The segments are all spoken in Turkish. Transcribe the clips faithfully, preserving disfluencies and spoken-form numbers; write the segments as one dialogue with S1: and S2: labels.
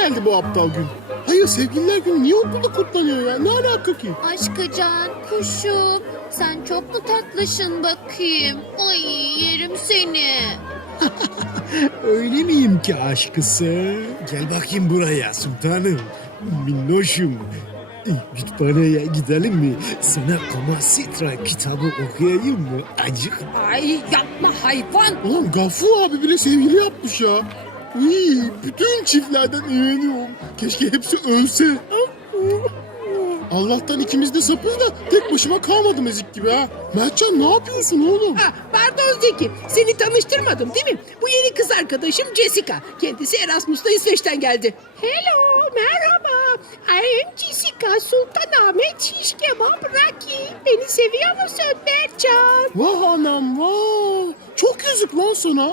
S1: geldi bu aptal gün? Hayır, sevgililer günü niye okulda kutlanıyor ya? Ne alaka ki?
S2: Aşkıcan, kuşum. Sen çok mu tatlışın bakayım? Ay yerim seni.
S3: Öyle miyim ki aşkısı? Gel bakayım buraya sultanım. Minnoşum. Kütüphaneye gidelim mi? Sana Kamasitra kitabı okuyayım mı? Acık.
S4: Ay yapma hayvan.
S1: Ulan Gaffur abi bile sevgili yapmış ya. Uy, bütün çiftlerden iğreniyorum. Keşke hepsi ölse. Allah'tan ikimiz de sapız da tek başıma kalmadım ezik gibi ha. Mertcan ne yapıyorsun oğlum?
S4: Ha, pardon Zeki, seni tanıştırmadım değil mi? Bu yeni kız arkadaşım Jessica. Kendisi Erasmus'ta İsveç'ten geldi. Hello, merhaba. I am Jessica Sultanahmet Şiş Kebap Raki. Beni seviyor musun Mertcan?
S1: Vah anam vah. Çok yazık lan sana.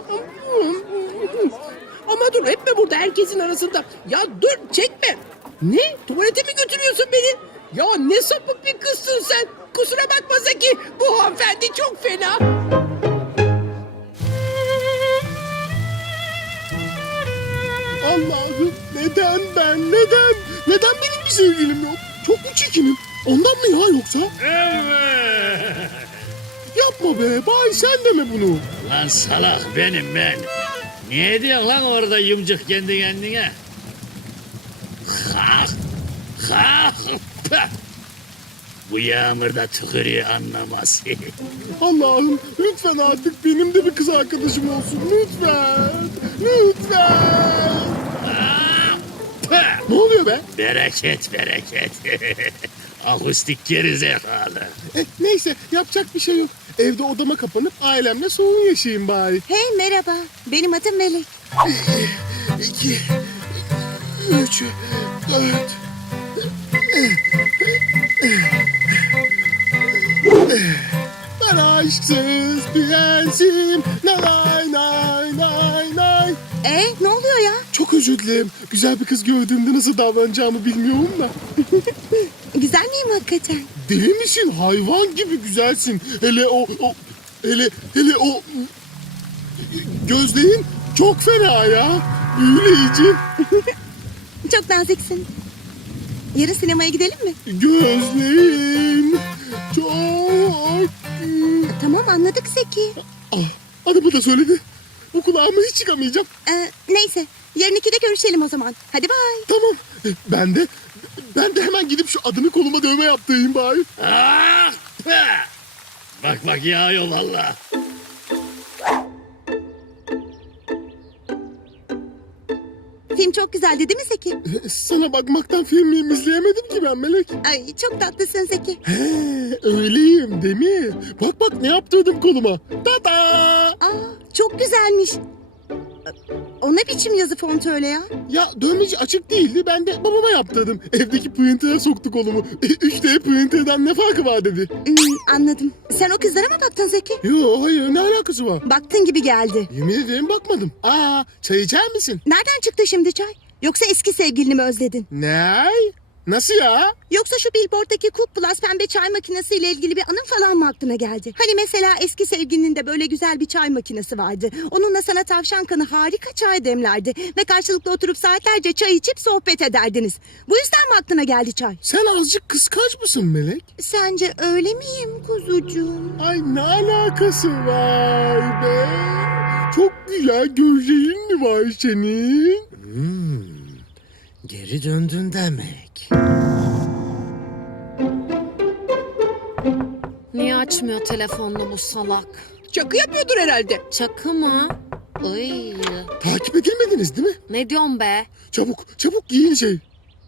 S4: Ama dur etme burada herkesin arasında. Ya dur çekme. Ne? Tuvalete mi götürüyorsun beni? Ya ne sapık bir kızsın sen. Kusura bakma Zeki. Bu hanımefendi çok fena.
S1: Allah'ım neden ben neden? Neden benim bir sevgilim yok? Çok mu çirkinim? Ondan mı ya yoksa?
S5: Evet.
S1: Yapma be bay sen deme bunu.
S5: Lan salak benim ben. Niye diyorsun lan orada yumcuk kendi kendine? Kalk. Kalk. Pah! Bu yağmurda tükürüğü anlamaz.
S1: Allah'ım lütfen artık benim de bir kız arkadaşım olsun. Lütfen. Lütfen.
S5: Pah!
S1: Ne oluyor be?
S5: Bereket bereket. Akustik gerizekalı.
S1: Eh, neyse yapacak bir şey yok. Evde odama kapanıp ailemle sorun yaşayayım bari.
S2: Hey merhaba. Benim adım Melek.
S1: İki, üç, dört. Ben aşksız prensim. Nay nay nay nay.
S2: E ne oluyor ya?
S1: Çok özür dilerim. Güzel bir kız gördüğümde nasıl davranacağımı bilmiyorum da.
S2: Güzel miyim hakikaten?
S1: Deli misin? Hayvan gibi güzelsin. Hele o, o hele hele o gözlerin çok fena ya. Büyüleyici.
S2: Çok naziksin. Yarın sinemaya gidelim mi?
S1: Gözlerin çok...
S2: Tamam anladık Zeki.
S1: Ah, adımı da söyledi. Bu kulağıma hiç çıkamayacağım.
S2: Ee, neyse yarın ikide görüşelim o zaman. Hadi bay.
S1: Tamam. Ben de ben de hemen gidip şu adını koluma dövme yaptırayım bari.
S5: Ah! Pah! Bak bak yağıyor valla.
S2: Film çok güzeldi değil mi Zeki?
S1: Sana bakmaktan film izleyemedim ki ben Melek.
S2: Ay çok tatlısın Zeki.
S1: He, öyleyim değil mi? Bak bak ne yaptırdım koluma. Tada!
S2: Aa çok güzelmiş. O ne biçim yazı fontu öyle ya?
S1: Ya dövmeci açık değildi. Ben de babama yaptırdım. Evdeki printer'a soktu kolumu. üç D printer'dan ne farkı var dedi.
S2: Hmm, anladım. Sen o kızlara mı baktın Zeki?
S1: Yo hayır ne alakası var?
S2: Baktın gibi geldi.
S1: Yemin ederim bakmadım. Aa çay içer misin?
S2: Nereden çıktı şimdi çay? Yoksa eski sevgilini mi özledin?
S1: Ne? Nasıl ya?
S2: Yoksa şu billboarddaki Cook Plus pembe çay makinesiyle ilgili bir anın falan mı aklına geldi? Hani mesela eski sevgilinin de böyle güzel bir çay makinesi vardı. Onunla sana tavşan kanı harika çay demlerdi. Ve karşılıklı oturup saatlerce çay içip sohbet ederdiniz. Bu yüzden mi aklına geldi çay?
S1: Sen azıcık kıskanç mısın Melek?
S2: Sence öyle miyim kuzucuğum?
S1: Ay ne alakası var be? Çok güzel gözlerin mi var senin?
S3: Hmm, geri döndün demek.
S6: Niye açmıyor telefonunu bu salak?
S4: Çakı yapıyordur herhalde.
S6: Çakı mı? Iy.
S1: Takip edilmediniz değil mi?
S6: Ne diyorsun be?
S1: Çabuk çabuk giyin şey.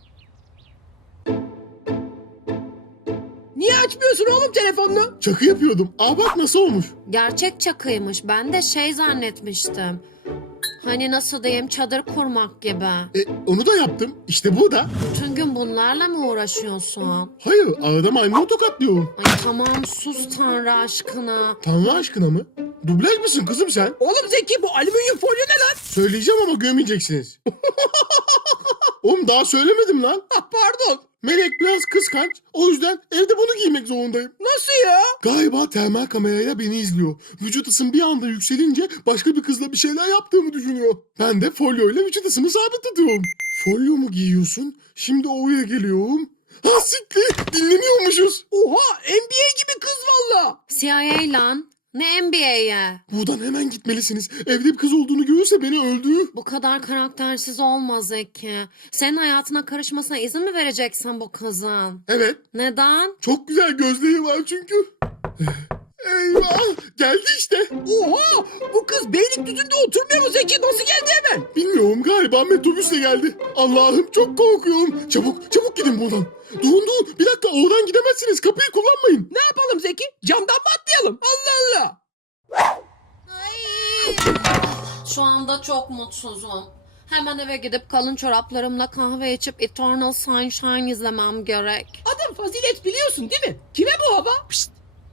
S4: Niye açmıyorsun oğlum telefonunu?
S1: Çakı yapıyordum. Aa bak nasıl olmuş.
S6: Gerçek çakıymış. Ben de şey zannetmiştim. Hani nasıl diyeyim çadır kurmak gibi.
S1: E, onu da yaptım. İşte bu da.
S6: Bütün gün bunlarla mı uğraşıyorsun?
S1: Hayır arada maymunu tokatlıyorum.
S6: Ay tamam sus Tanrı aşkına.
S1: Tanrı aşkına mı? Dublaj mısın kızım sen?
S4: Oğlum Zeki bu alüminyum folyo ne lan?
S1: Söyleyeceğim ama gömeyeceksiniz. Oğlum daha söylemedim lan.
S4: Ah, pardon.
S1: Melek biraz kıskanç. O yüzden evde bunu giymek zorundayım.
S4: Nasıl ya?
S1: Galiba termal kamerayla beni izliyor. Vücut ısım bir anda yükselince başka bir kızla bir şeyler yaptığımı düşünüyor. Ben de folyoyla vücut ısımı sabit tutuyorum. Folyo mu giyiyorsun? Şimdi ovaya geliyorum. Ha siktir, dinleniyormuşuz.
S4: Oha, N B A gibi kız valla.
S6: C I A lan. Ne N B A'ye?
S1: Buradan hemen gitmelisiniz. Evde bir kız olduğunu görürse beni öldürür.
S6: Bu kadar karaktersiz olmaz Zeki. Senin hayatına karışmasına izin mi vereceksin bu kızın?
S1: Evet,
S6: Neden?
S1: çok güzel gözleri var çünkü. Eyvah, geldi işte.
S4: Oha, bu kız Beylikdüzü'nde oturmuyor mu Zeki? Nasıl geldi hemen?
S1: Bilmiyorum, galiba metrobüsle geldi. Allah'ım, çok korkuyorum. Çabuk, çabuk gidin buradan. Durun durun, bir dakika, oradan gidemezsiniz. Kapıyı kullanmayın.
S4: Ne yapalım Zeki? Camdan mı atlayalım? Allah Allah.
S6: Şu anda çok mutsuzum. Hemen eve gidip kalın çoraplarımla kahve içip Eternal Sunshine izlemem gerek.
S4: Adam fazilet biliyorsun değil mi? Kime bu hava? Pişt.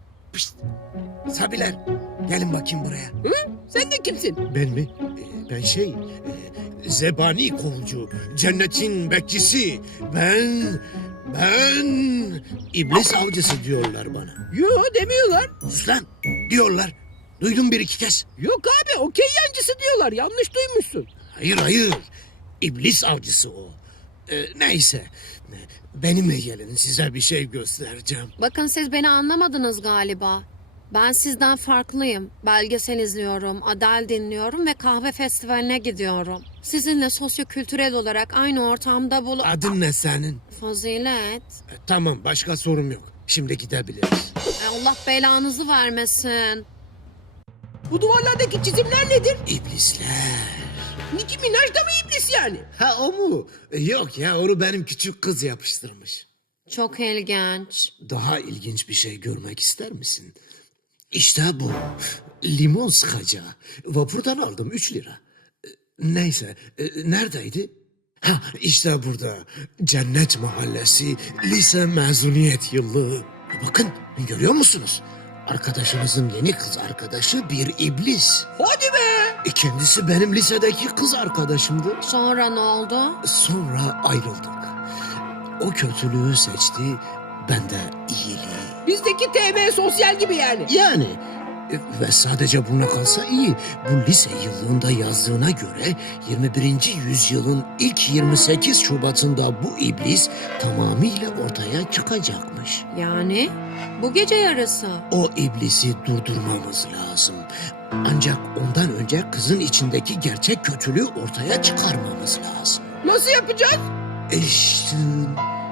S3: Sabiler, gelin bakayım buraya.
S4: Hı? Sen de kimsin?
S3: Ben mi? Ee, Ben şey, e, zebani kovucu, cennetin bekçisi. Ben, ben iblis avcısı diyorlar bana.
S4: Yo, demiyorlar.
S3: Sus lan, diyorlar. Duydum bir iki kez.
S4: Yok abi, okey yancısı diyorlar. Yanlış duymuşsun.
S3: Hayır hayır, iblis avcısı o. Ee, neyse, benimle gelin, size bir şey göstereceğim.
S6: Bakın siz beni anlamadınız galiba. Ben sizden farklıyım. Belgesel izliyorum, Adele dinliyorum ve kahve festivaline gidiyorum. Sizinle sosyokültürel olarak aynı ortamda bulu...
S3: Adın ne senin?
S6: Fazilet.
S3: E, tamam, başka sorum yok. Şimdi gidebiliriz.
S6: E, Allah belanızı vermesin.
S4: Bu duvarlardaki çizimler nedir?
S3: İblisler.
S4: Nicki Minaj da mı iblis yani?
S3: Ha o mu? E, Yok ya, onu benim küçük kız yapıştırmış.
S6: Çok ilginç.
S3: Daha ilginç bir şey görmek ister misin? İşte bu. Limon sıkacağı. Vapurdan aldım, üç lira. E, Neyse, e, neredeydi? Ha, işte burada. Cennet Mahallesi, lise mezuniyet yıllığı. Bakın, görüyor musunuz? Arkadaşınızın yeni kız arkadaşı bir iblis.
S4: Hadi be!
S3: E, Kendisi benim lisedeki kız arkadaşımdı.
S6: Sonra ne oldu?
S3: Sonra ayrıldık. O kötülüğü seçti, ben de iyiliği.
S4: Bizdeki T M sosyal gibi yani.
S3: Yani e, ve sadece buna kalsa iyi. Bu lise yıllığında yazdığına göre yirmi birinci yüzyılın ilk yirmi sekiz Şubat'ında bu iblis tamamıyla ortaya çıkacakmış.
S6: Yani bu gece yarısı.
S3: O iblisi durdurmamız lazım. Ancak ondan önce kızın içindeki gerçek kötülüğü ortaya çıkarmamız lazım.
S4: Nasıl yapacağız?
S3: Eştin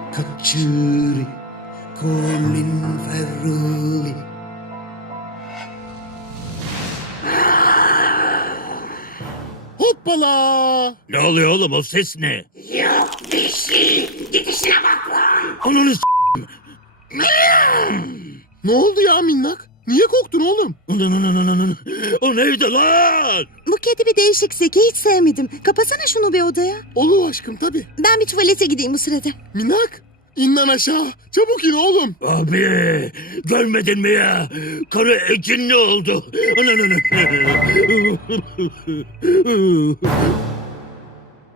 S3: kaçır Colin Farrell.
S1: Hoppala.
S5: Ne oluyor oğlum, o ses ne? Yok bir şey. Gidişine bak lan. Ananı s***.
S1: Ne oldu ya minnak? Niye korktun oğlum?
S5: Ananı, o neydi lan?
S2: Bu kedi bir değişik Zeki, hiç sevmedim. Kapasana şunu bir odaya.
S1: Olur aşkım, tabii.
S2: Ben bir tuvalete gideyim bu sırada.
S1: Minnak, in lan aşağı. Çabuk in oğlum.
S5: Abi, görmedin mi ya? Karı ekinli oldu. Ananı.